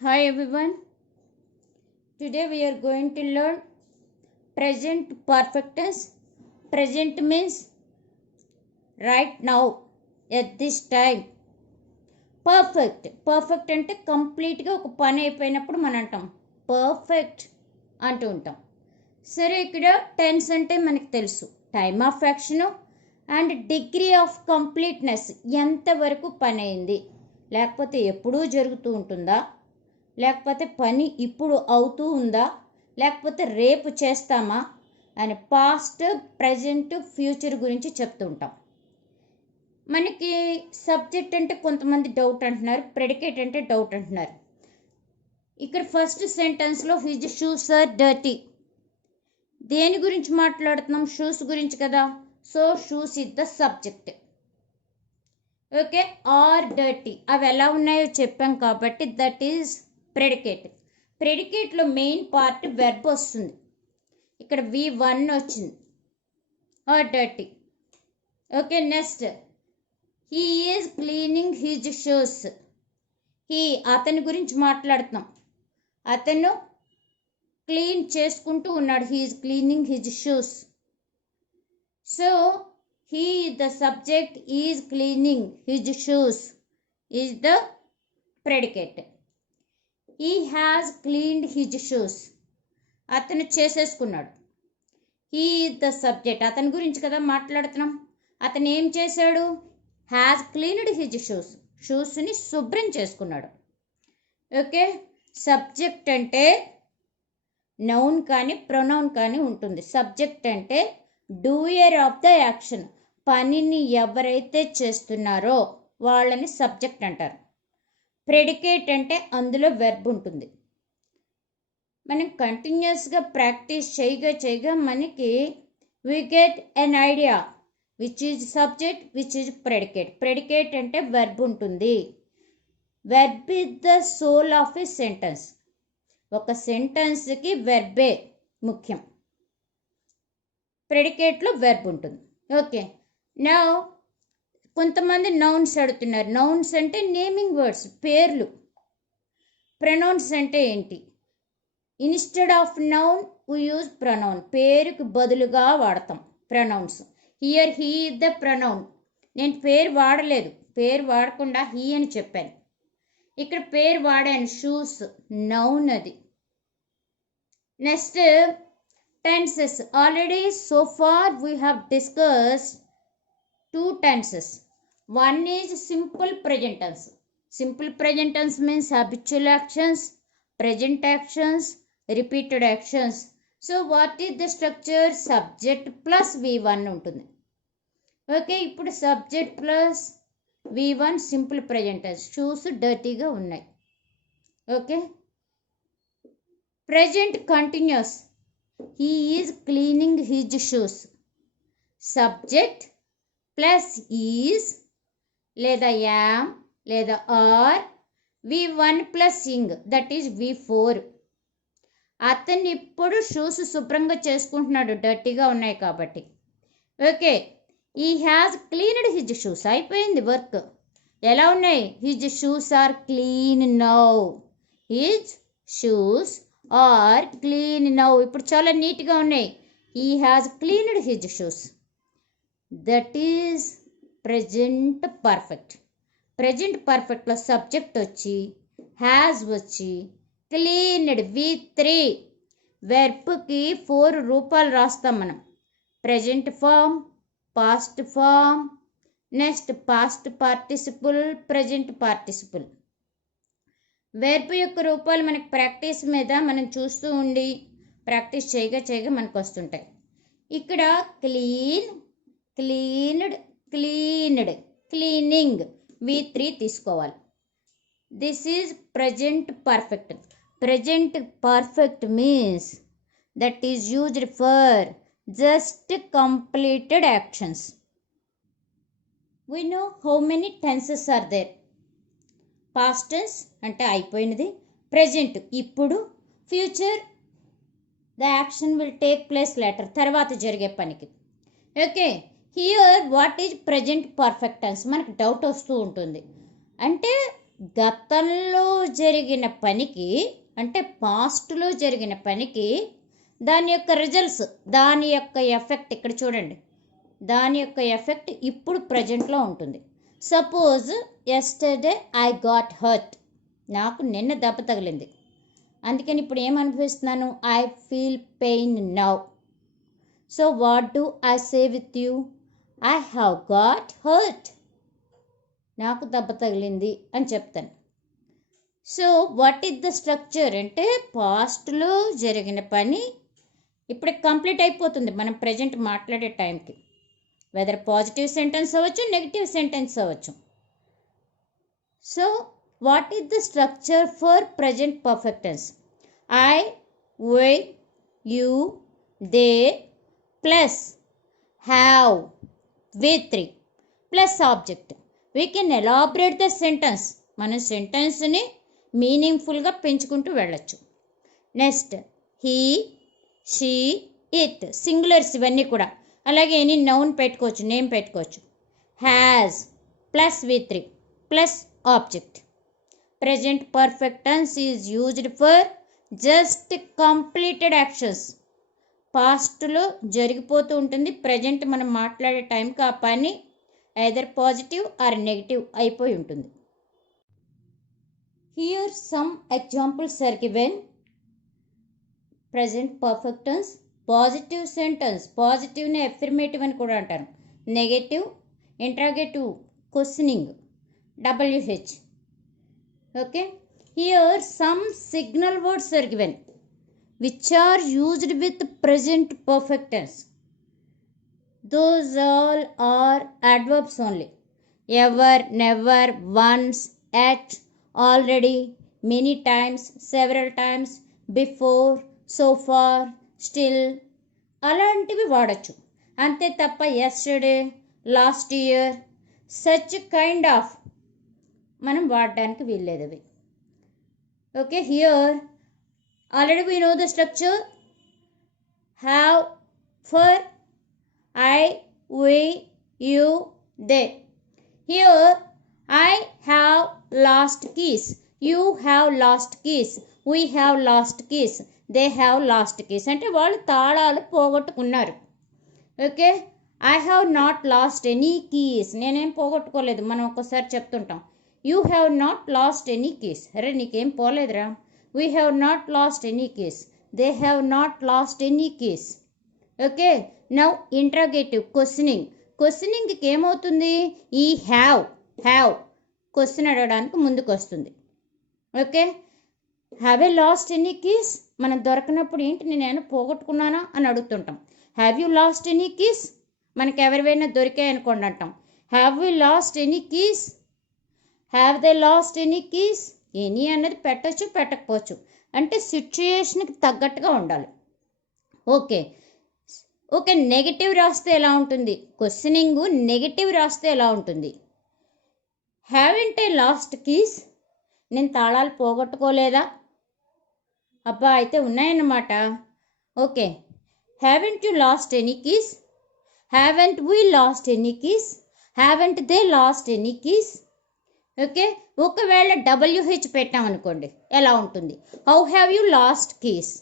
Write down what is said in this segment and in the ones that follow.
Hi everyone. Today we are going to learn present perfect tense. Present means right now, at this time. Perfect అంటే కంప్లీట్గా ఒక పని అయిపోయినప్పుడు మనం అంటాం పర్ఫెక్ట్ అంటూ ఉంటాం. సరే, ఇక్కడ టెన్స్ అంటే మనకు తెలుసు time of action and degree of completeness, ఎంతవరకు పని అయింది, లేకపోతే ఎప్పుడూ జరుగుతూ ఉంటుందా, లేకపోతే పని ఇప్పుడు అవుతూ ఉందా, లేకపోతే రేపు చేస్తామా అని పాస్ట్, ప్రజెంట్, ఫ్యూచర్ గురించి చెప్తూ ఉంటాం. మనకి సబ్జెక్ట్ అంటే కొంతమంది డౌట్ అంటున్నారు, ప్రెడికేట్ అంటే డౌట్ అంటున్నారు. ఇక్కడ ఫస్ట్ సెంటెన్స్లో హిజ్ షూస్ ఆర్ డర్టీ, దేని గురించి మాట్లాడుతున్నాం? షూస్ గురించి కదా. So shoes is the subject. Okay, are dirty అవి ఎలా ఉన్నాయో చెప్పాం కాబట్టి దట్ ఈజ్ ప్రెడికేట్. ప్రెడికేట్లో మెయిన్ పార్ట్ వెర్బ్ వస్తుంది. ఇక్కడ V1 వచ్చింది, are dirty. Okay, next he is cleaning his shoes. He అతని గురించి మాట్లాడుతున్నాం, అతను క్లీన్ చేసుకుంటూ ఉన్నాడు. He is cleaning his shoes. So he the subject is cleaning his shoes is the predicate. He has cleaned his shoes, అతను చేసేసుకున్నాడు. he is the subject, అతని గురించి కదా మాట్లాడుతున్నాం. అతను ఏం చేశాడు? has cleaned his shoes, షూస్ని శుభ్రం చేసుకున్నాడు. ఓకే, సబ్జెక్ట్ అంటే నౌన్ కానీ ప్రొనౌన్ కానీ ఉంటుంది. సబ్జెక్ట్ అంటే డూయర్ ఆఫ్ ద యాక్షన్, పనిని ఎవరైతే చేస్తున్నారో వాళ్ళని సబ్జెక్ట్ అంటారు. ప్రెడికేట్ అంటే అందులో వెర్బ్ ఉంటుంది. మనం కంటిన్యూస్గా ప్రాక్టీస్ చేయగా మనకి we get an idea which is subject, which is predicate. Predicate అంటే వెర్బ్ ఉంటుంది. Verb is the soul of a sentence. ఒక సెంటెన్స్కి వెర్బే ముఖ్యం. ప్రెడికేట్లో వెర్బ్ ఉంటుంది. ఓకే, నౌ కొంతమంది నౌన్స్ అడుగుతున్నారు. నౌన్స్ అంటే నేమింగ్ వర్డ్స్, పేర్లు. ప్రొనౌన్స్ అంటే ఏంటి? Instead of noun we use pronoun, పేరుకు బదులుగా వాడతాం pronouns. Here he is the pronoun. నేను పేరు వాడలేదు, పేరు వాడకుండా హీ అని చెప్పాను. ఇక్కడ పేరు వాడాను, షూస్ నౌన్ అది. Next tenses. Already so far we have discussed two tenses. One is simple present tense. Simple present tense means habitual actions, present actions, repeated actions. So what is the structure? Subject plus V1 ఉంటుంది. Okay, ఇప్పుడు subject plus V1 simple present tense. షూస్ డర్టీగా ఉన్నాయి. Okay, present continuous. He is cleaning his shoes. Subject plus is లేదా am లేదా are, V1 plus ing, that is V4. అతను ఇప్పుడు shoes శుభ్రంగా చేసుకుంటున్నాడు, డర్టీగా ఉన్నాయి కాబట్టి. Okay, he has cleaned his shoes. అయిపోయింది వర్క్. ఎలా ఉన్నాయి? his shoes are clean now. his shoes are clean now. ఇప్పుడు చాలా నీట్గా ఉన్నాయి. He has cleaned his shoes. That is present perfect. Present పర్ఫెక్ట్లో సబ్జెక్ట్ వచ్చి, హ్యాస్ వచ్చి, క్లీన్డ్ V3. వెర్బ్కి 4 రూపాలు రాస్తాం మనం. Present form, past form, next past participle, present participle. Verb యొక్క రూపాలు మనకి ప్రాక్టీస్ మీద మనం చూస్తూ ఉండి ప్రాక్టీస్ చేయగా మనకు వస్తుంటాయి. ఇక్కడ clean, cleaned, cleaned, cleaning, V3 తీసుకోవాలి. This is present perfect. Present perfect means that is used for just completed actions. We know how many tenses are there. Past tense అంటే అయిపోయినది, ప్రెజెంట్ ఇప్పుడు, future the action will take place later, తర్వాత జరిగే పనికి. Okay, here what is present perfect tense? మనకు doubt వస్తూ ఉంటుంది. అంటే గతంలో జరిగిన పనికి, అంటే పాస్ట్లో జరిగిన పనికి దాని యొక్క రిజల్ట్స్, దాని యొక్క ఎఫెక్ట్ ఇక్కడ చూడండి, దాని యొక్క ఎఫెక్ట్ ఇప్పుడు ప్రజెంట్లో ఉంటుంది. Suppose yesterday I got hurt, నాకు నిన్న దెబ్బ తగిలింది, అందుకని ఇప్పుడు ఏమనిపిస్తున్నాను, I feel pain now. So what do I say with you, I have got hurt, నాకు దెబ్బ తగిలింది అని చెప్తాను. So what is the structure అంటే పాస్ట్లో జరిగిన పని ఇప్పుడు కంప్లీట్ అయిపోతుంది మనం ప్రజెంట్ మాట్లాడే టైంకి, వెదర్ పాజిటివ్ సెంటెన్స్ అవ్వచ్చు, నెగిటివ్ సెంటెన్స్ అవ్వచ్చు. So what is the structure for present perfect tense, I, we, you, they plus have, we3 plus object. We can elaborate the sentence, మనం సెంటెన్స్ని మీనింగ్ఫుల్గా పెంచుకుంటూ వెళ్ళచ్చు. Next he, she, it singulars ఇవన్నీ కూడా. అలాగే ఎనీ నౌన్ పెట్టుకోవచ్చు, నేమ్ పెట్టుకోవచ్చు. Has plus we3 plus object. Present perfect tense is used for just completed actions. పాస్ట్లో జరిగిపోతూ ఉంటుంది, ప్రజెంట్ మనం మాట్లాడే టైంకి ఆ పని ఐదర్ పాజిటివ్ ఆర్ నెగిటివ్ అయిపోయి ఉంటుంది. Here some examples are given. Present perfect tense positive sentence, పాజిటివ్ని ఎఫర్మేటివ్ అని కూడా అంటారు. Negative interrogative, questioning, WH. Okay, here some signal words are given which are used with present perfect tense. Those all are adverbs only. Ever, never, once, at, already, many times, several times, before, so far, still అలాంటివి వాడచ్చు. అంతే తప్ప yesterday, last year, such kind of మనం వాడడానికి వీల్లేదు అవి. Okay, here already we know the structure. Have for I, we, you, they. Here I have lost keys, you have lost keys, we have lost keys, they have lost keys. అంటే వాళ్ళు తాళాలు పోగొట్టుకున్నారు. Okay, I have not lost any keys, నేనేం పోగొట్టుకోలేదు. మనం ఒక్కసారి చెప్తుంటాం, you have not lost any keys. అరే నీకేం పోలేదురా. We have not lost any keys, they have not lost any keys. Okay, now interrogative, questioning. క్వశ్చనింగ్కి ఏమవుతుంది, ఈ హ్యావ్ క్వశ్చన్ అడగడానికి ముందుకు వస్తుంది. Okay, have I lost any keys, మనం దొరకనప్పుడు ఏంటి నేను పోగొట్టుకున్నానా అని అడుగుతుంటాం. Have you lost any keys, మనకి ఎవరివైనా దొరికాయి అనుకోండి అంటాం. Have you lost any keys, have they lost any keys. Any అన్నది పెట్టచ్చు, పెట్టకపోవచ్చు, అంటే సిచ్యుయేషన్కి తగ్గట్టుగా ఉండాలి. ఓకే ఓకే, నెగిటివ్ రాస్తే ఎలా ఉంటుంది, క్వశ్చనింగ్ నెగిటివ్ రాస్తే ఎలా ఉంటుంది. హ్యావెంట్ ఏ లాస్ట్ కీస్, నేను తాళాలు పోగొట్టుకోలేదా, అబ్బా అయితే ఉన్నాయన్నమాట. Okay, haven't you lost any keys, haven't we lost any keys, haven't they lost any keys. Okay, ఒకవేళ WH పెట్టామనుకోండి ఎలా ఉంటుంది, how have you lost keys,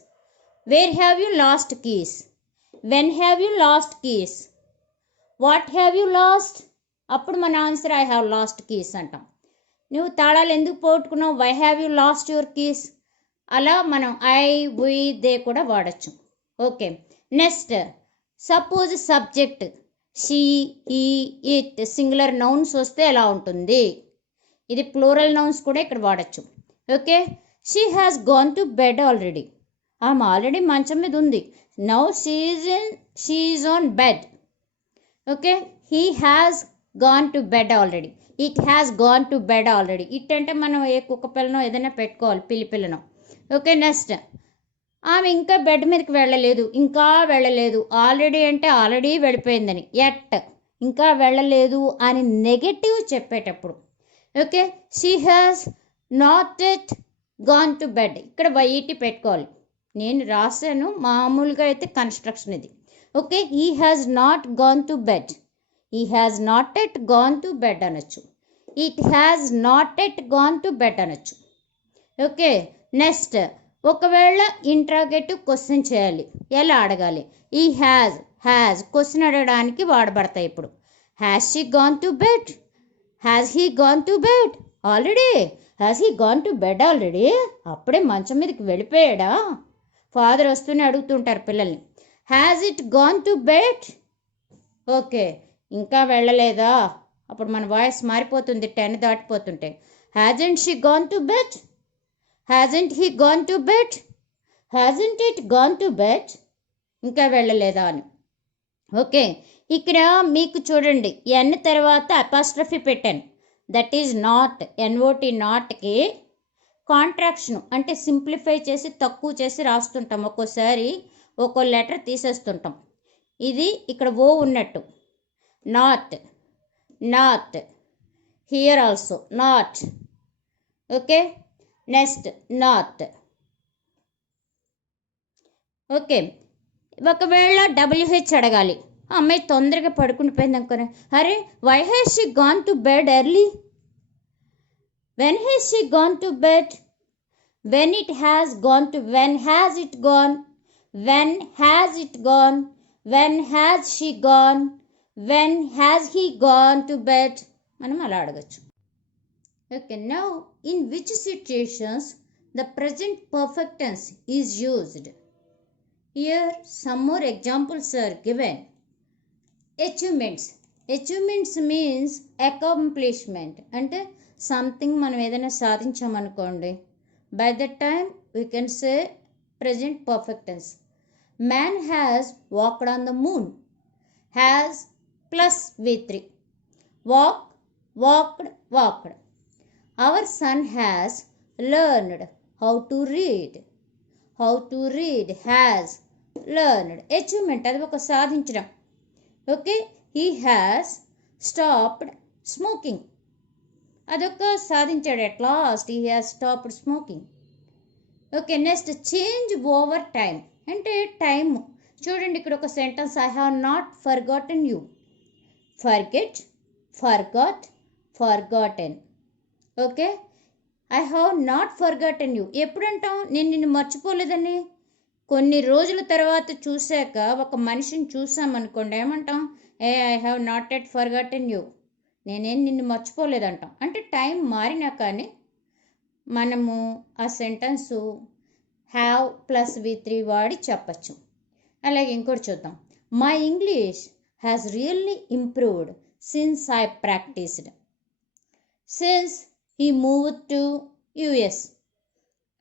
where have you lost keys, when have you lost keys, what have you lost. అప్పుడు మన answer I have lost keys అంటాం. నువ్వు తాళాలు ఎందుకు పోగొట్టుకున్నావు, why have you lost your keys. అలా మనం ఐ, వి, దే కూడా వాడచ్చు. Okay, next suppose subject she, ఈ, ఇట్ సింగులర్ నౌన్స్ వస్తే ఎలా ఉంటుంది. ఇది ప్లూరల్ నౌన్స్ కూడా ఇక్కడ వాడచ్చు. Okay, she has gone to bed already, ఆమె ఆల్రెడీ మంచం మీద ఉంది. Now she is on bed. Okay, he has gone to bed already, it has gone to bed already. It అంటే మనం ఏ కుక్క పిల్లనో ఏదైనా పెట్టుకోవాలి, పిల్లిపిల్లనో. ఓకే, నెక్స్ట్ ఆమె ఇంకా బెడ్ మీదకి వెళ్ళలేదు, ఇంకా వెళ్ళలేదు. ఆల్రెడీ అంటే ఆల్రెడీ వెళ్ళిపోయిందని, ఎట్ ఇంకా వెళ్ళలేదు అని నెగటివ్ చెప్పేటప్పుడు. Okay, she has not yet gone to bed, ఇక్కడ వైఈటి పెట్టుకోవాలి. నేను రాశాను, మామూలుగా అయితే కన్స్ట్రక్షన్ ఇది. Okay, he has not gone to bed, he has not yet gone to bed అనొచ్చు. It has not yet gone to bed అనొచ్చు. Okay, next ఒకవేళ ఇంట్రాగేటివ్ క్వశ్చన్ చేయాలి, ఎలా అడగాలి? ఈ హ్యాజ్ క్వశ్చన్ అడగడానికి వాడబడతాయి. ఇప్పుడు has she gone to bed, has he gone to bed already, has he gone to bed already, అప్పుడే మంచం మీదకి వెళ్ళిపోయాడా? ఫాదర్ వస్తూనే అడుగుతుంటారు పిల్లల్ని, has it gone to bed? Okay, ఇంకా వెళ్ళలేదా? అప్పుడు మన వాయిస్ మారిపోతుంది 10 దాటిపోతుంటే. Hasn't she gone to bed, hasn't he gone to bed, hasn't it gone to bed, ఇంకా వెళ్ళలేదా అని. ఓకే, ఇక్కడ మీకు చూడండి ఎన్ తర్వాత అపాస్ట్రఫీ పెట్టాను, దట్ ఈజ్ నాట్, ఎన్ఓటి నాట్కి కాంట్రాక్షన్ అంటే సింప్లిఫై చేసి తక్కువ చేసి రాస్తుంటాం, ఒక్కోసారి ఒక్కో లెటర్ తీసేస్తుంటాం. ఇది ఇక్కడ ఓ ఉన్నట్టు, not, not, here also not. Okay, next not. Okay, ఒకవేళ WH అడగాలి, అమ్మాయి తొందరగా పడుకుని పోయింది అనుకునే, అరే why has she gone to bed early, when has she gone to bed, when it has gone to, when has it gone, when has it gone, when has she gone, when has he gone to bed, మనం అలా అడగచ్చు. Okay, now in which situations the present perfect tense is used? Here some more examples are given. Achievements. Achievements means accomplishment. అంటే something మనం ఏదైనా సాధించామనుకోండి, by that time we can say present perfect tense. Man has walked on the moon. Has plus V3. Walk, walked, walked. Our son has learned how to read. How to read, has learned. Achievement, అది ఒక సాధించడం. Okay, he has stopped smoking, అదొక సాధించాడు, at last he has stopped smoking. Okay, next change over time అంటే time. చూడండి ఇక్కడ ఒక sentence, I have not forgotten you, forget, forgot, forgotten. Okay, I have not forgotten you, ఎప్పుడు అంటాం నేను నిన్ను మర్చిపోలేదని? కొన్ని రోజుల తర్వాత చూశాక ఒక మనిషిని చూసామనుకోండి, ఏమంటాం? I have not at forgotten you, నేనేం నిన్ను మర్చిపోలేదంటాం. అంటే టైం మారినా కానీ మనము ఆ సెంటెన్సు హ్యావ్ ప్లస్ V3 వాడి చెప్పచ్చు. అలాగే ఇంకోటి చూద్దాం, my English has really improved since I practised. Since he moved to US,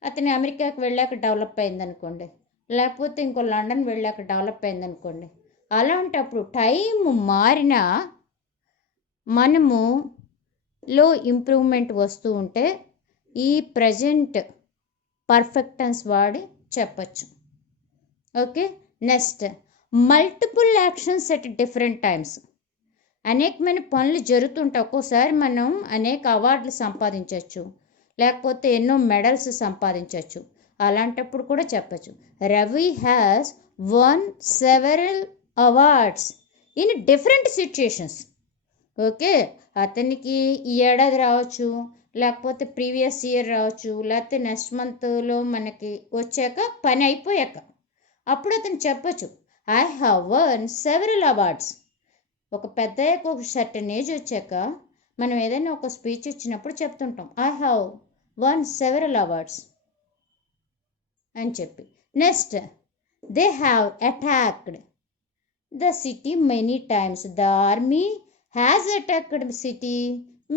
అతను అమెరికాకి వెళ్ళాక డెవలప్ అయిందనుకోండి, లేకపోతే ఇంకో లండన్ వెళ్ళాక డెవలప్ అయిందనుకోండి. అలాంటప్పుడు టైం మారినా మనము లో ఇంప్రూవ్మెంట్ వస్తూ ఉంటే ఈ ప్రజెంట్ పర్ఫెక్ట్ టెన్స్ వాడి చెప్పచ్చు. Okay, next multiple actions at different times. అనేకమైన పనులు జరుగుతుంటాయి, ఒక్కోసారి మనం అనేక అవార్డులు సంపాదించవచ్చు, లేకపోతే ఎన్నో మెడల్స్ సంపాదించవచ్చు. అలాంటప్పుడు కూడా చెప్పచ్చు, Ravi has one several awards in different situations. Okay, అతనికి ఈ ఏడాది రావచ్చు, లేకపోతే ప్రీవియస్ ఇయర్ రావచ్చు, లేకపోతే నెక్స్ట్ మంత్లో మనకి వచ్చాక పని అయిపోయాక అప్పుడు అతను చెప్పచ్చు, I have won several awards. ఒక పెద్ద ఒక సర్టెన్ ఏజ్ వచ్చాక మనం ఏదైనా ఒక స్పీచ్ ఇచ్చినప్పుడు చెప్తుంటాం, I have won several awards అని చెప్పి. Next they have attacked the city many times. The army has attacked city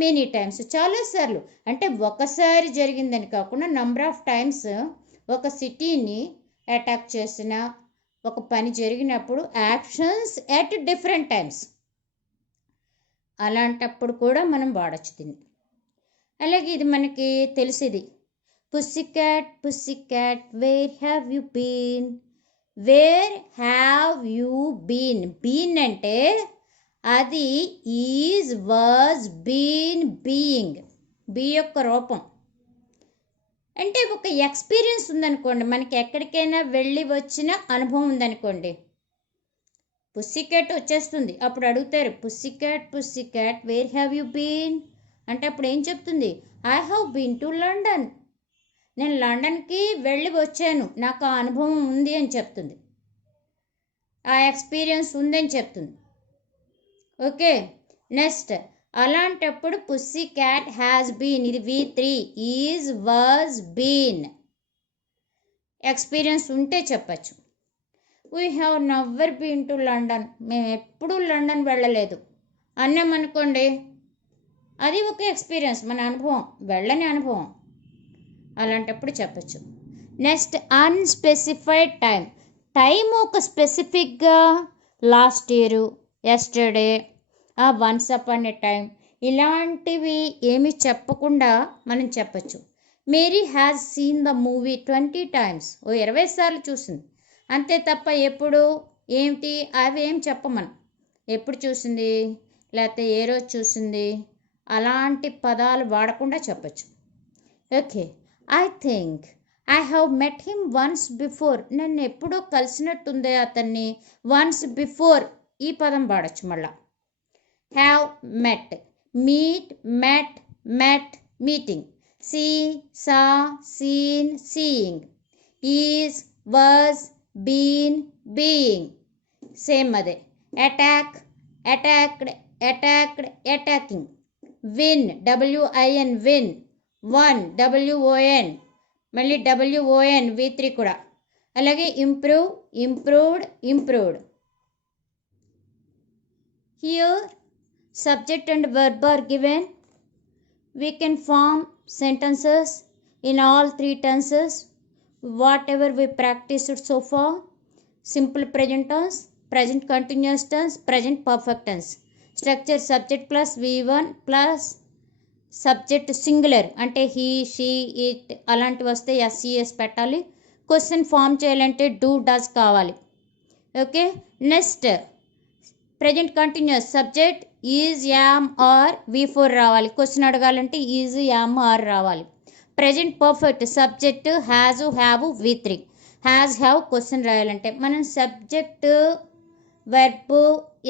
many times, చాలాసార్లు. అంటే ఒకసారి జరిగిందని కాకుండా నంబర్ ఆఫ్ టైమ్స్ ఒక సిటీని అటాక్ చేసిన ఒక పని జరిగినప్పుడు యాక్షన్స్ ఎట్ డిఫరెంట్ టైమ్స్, అలాంటప్పుడు కూడా మనం వాడచ్చు దీన్ని. అలాగే ఇది మనకి తెలిసింది, pussy cat pussy cat where have you been, where have you been. Been అంటే అది is, was, been, being, be యొక్క రూపం. అంటే ఒక ఎక్స్పీరియన్స్ ఉందనుకోండి, మనకి ఎక్కడికైనా వెళ్ళి వచ్చిన అనుభవం ఉందనుకోండి, పుస్సీ క్యాట్ వచ్చేస్తుంది. అప్పుడు అడుగుతారు, pussy cat where have you been, అంటే అప్పుడు ఏం చెప్తుంది? I have been to London. నేను లండన్కి వెళ్ళి వచ్చాను, నాకు ఆ అనుభవం ఉంది అని చెప్తుంది, ఆ ఎక్స్పీరియన్స్ ఉందని చెప్తుంది. ఓకే, నెక్స్ట్ అలాంటప్పుడు పుస్సీ క్యాట్ హ్యాస్ బీన్, ఇది V3, is, was, been. Experience ఉంటే చెప్పచ్చు. We have never been to London, మేము ఎప్పుడూ లండన్ వెళ్ళలేదు అన్నామనుకోండి, అది ఒక ఎక్స్పీరియన్స్, మన అనుభవం, వెళ్ళని అనుభవం. అలాంటప్పుడు చెప్పచ్చు. Next unspecified time. టైం ఒక స్పెసిఫిక్గా last year, yesterday, once upon a time, ఇలాంటివి ఏమి చెప్పకుండా మనం చెప్పచ్చు. Mary has seen the movie 20 times, ఓ 20 సార్లు చూసింది, అంతే తప్ప ఎప్పుడు ఏమిటి అవి ఏం చెప్పమను. ఎప్పుడు చూసింది, లేకపోతే ఏ రోజు చూసింది, అలాంటి పదాలు వాడకుండా చెప్పచ్చు. Okay, I think I have met him once before, నన్ను ఎప్పుడో కలిసినట్టుందే అతన్ని, వన్స్ బిఫోర్ ఈ పదం వాడచ్చు. మళ్ళా have, met, meet, met, met, meeting, see, saw, seen, seeing, is, was, been, being, same అదే. Attack, attacked, attacked, attacking. Win, WIN, win, won, WON, మళ్ళీ WON, V3 కూడా. అలాగే improve, improved, improved. Here subject and verb are given. We can form sentences in all 3 tenses, whatever we practiced so far. Simple present tense, present continuous tense, present perfect tense. Structure subject plus V1 plus subject singular, అంటే he, she, it అలాంటివి వస్తే SES పెట్టాలి. Question form చేయాలంటే do, does కావాలి. Okay, next present continuous subject is, am, are, V4 రావాలి. Question అడగాలంటే is, am, are రావాలి. Present perfect subject has, have, V3. Has, have question రాయాలంటే మనం సబ్జెక్ట్ వెర్బ్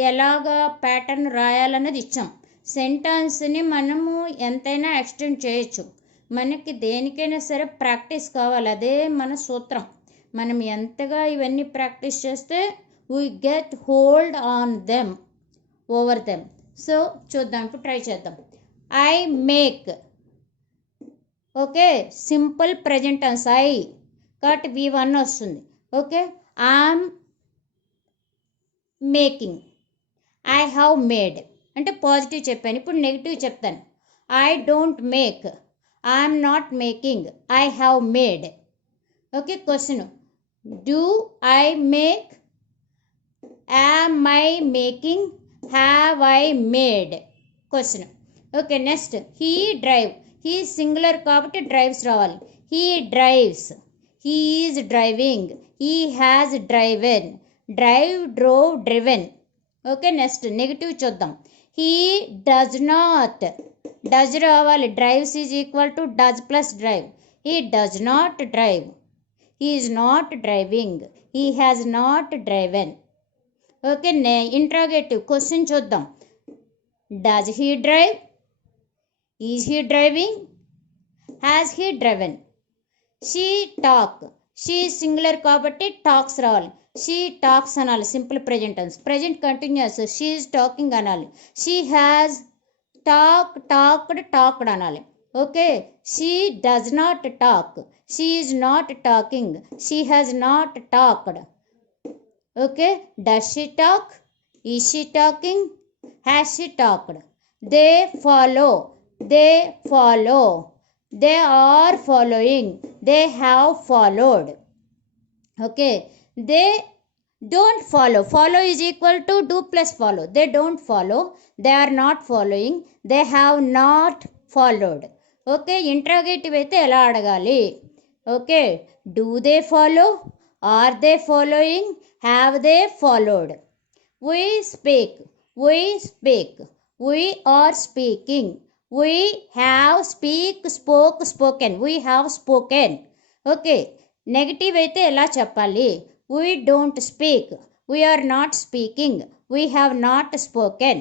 ఎలాగా ప్యాటర్న్ రాయాలన్నది ఇచ్చాం. సెంటెన్స్ని మనము ఎంతైనా ఎక్స్టెండ్ చేయొచ్చు, మనకి దేనికైనా సరే ప్రాక్టీస్ కావాలి, అదే మన సూత్రం. మనం ఎంతగా ఇవన్నీ ప్రాక్టీస్ చేస్తే we get hold on them, over them. So చూద్దాం, ఇప్పుడు ట్రై చేద్దాం. I make, okay, simple present tense, I కాబట్టి V1 వస్తుంది. Okay, I'm making, I have made అంటే పాజిటివ్ చెప్పాను. ఇప్పుడు నెగిటివ్ చెప్తాను. I don't make, I'm not making, I have made. Okay, question do I make, am I making, have I made, question. Okay, next he drive, he singular కాబట్టి drives రావాలి. he drives, he is driving, he has driven, drive, drove, driven. Okay, next negative చూద్దాం. he does not, does రావాలి, drives is equal to does plus drive. he does not drive, he is not driving, he has not driven. Okay, interrogative question చూద్దాం. Does he drive, is he driving, has he driven. She talk, she singular కాబట్టి talks రావాలి. She talks అనాలి, simple present tense. Present continuous, she is talking అనాలి. She has talked, talked అనాలి. Okay, she does not talk, she is not talking, she has not talked. Okay, does she talk, is she talking, has she talked. They follow, they follow, they are following, they have followed. Okay, they don't follow, follow is equal to do plus follow. They don't follow, they are not following, they have not followed. Okay, interrogative అయితే ఎలా అడగాలి? Okay, do they follow, are they following, have they followed. We speak, we speak, we are speaking, we have speak, spoke, spoken, we have spoken. Okay, negative అయితే ఎలా చెప్పాలి? We don't speak, we are not speaking, we have not spoken.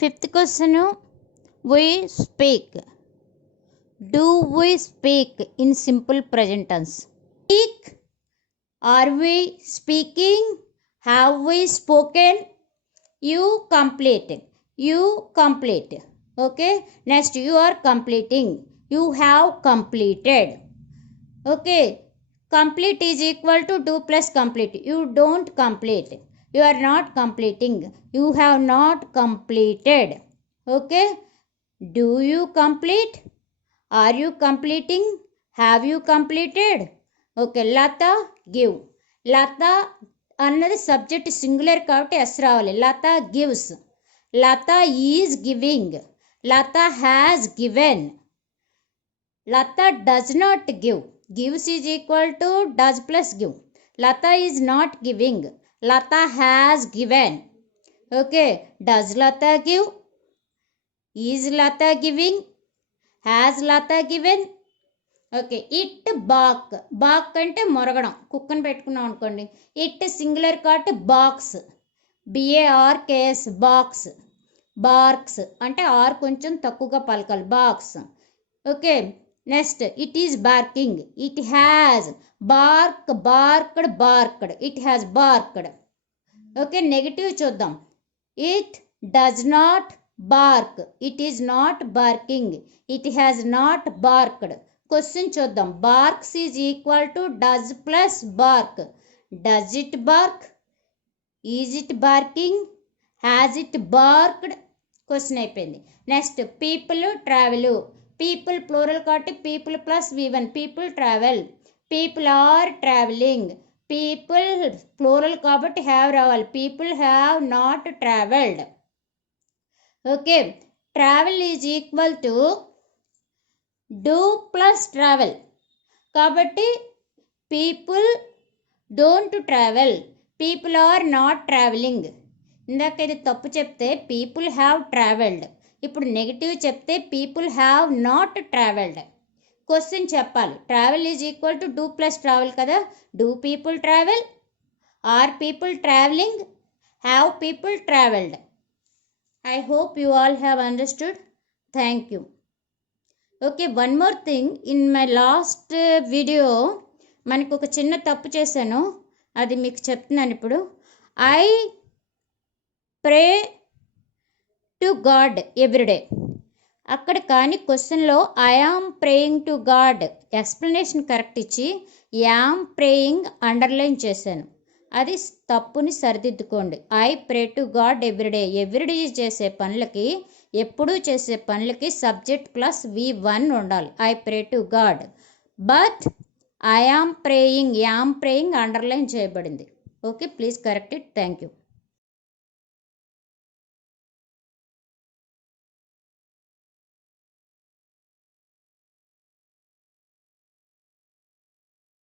5th question, we speak? Do we speak in simple present tense? Speak. Are we speaking? Have we spoken? You complete. You complete. Okay. Next, you are completing. You have completed. Okay. Complete is equal to do plus complete. You don't complete. You are not completing. You have not completed. Okay. Do you complete? Are you completing? Have you completed? Okay. Lata, give. Lata అన్నది subject singular కాబట్టి yes రావాలి. లత gives. Latha is giving. Latha has given. Latha does not give. Gives is equal to does plus give. Latha is not giving. Latha has given. Okay. Does Latha give? Is Latha giving? Has Latha given? Okay. It back. Back అంటే మొరగడం. కుక్కను పెట్టుకున్నాం అనుకోండి. It singular cot box. BARKS box. Barks అంటే are కొంచెం తక్కువగా పలకాలి. Box. Okay. Next it is barking. It has bark barked barked. It has barked. Okay. Negative చూద్దాం. It does not bark. It is not barking. It has not barked. Question చూద్దాం. Barks is equal to does plus bark. Does it bark? Is it barking? Has it barked? Question అయిపోయింది. Next people travel. People plural కాబట్టి people plus V1. People travel. People are travelling. People plural కాబట్టి have రావాలి. People have not travelled. Okay. Travel is equal to do plus travel కాబట్టి people don't travel. People are not travelling. ఇందాక ఇది తప్పు చెప్తే people have travelled. ఇప్పుడు negative చెప్తే people have not travelled. Question చెప్పాలి. Travel is equal to do plus travel కదా. Do people travel? Are people travelling? Have people travelled? I hope you all have understood. Thank you. Okay. One more thing. In my last video మనకు ఒక చిన్న తప్పు చేశాను. అది మీకు చెప్తున్నాను ఇప్పుడు. I pray to God everyday. అక్కడ కానీ క్వశ్చన్లో I am praying to God explanation correct ఇచ్చి యామ్ ప్రేయింగ్ అండర్లైన్ చేశాను. అది తప్పుని సరిదిద్దుకోండి. I pray to God everyday. Everyday చేసే పనులకి, ఎప్పుడూ చేసే పనులకి సబ్జెక్ట్ ప్లస్ V1 ఉండాలి. I pray to God. But I am praying, am praying underline చేయబడింది. Okay. Please correct it. Thank you.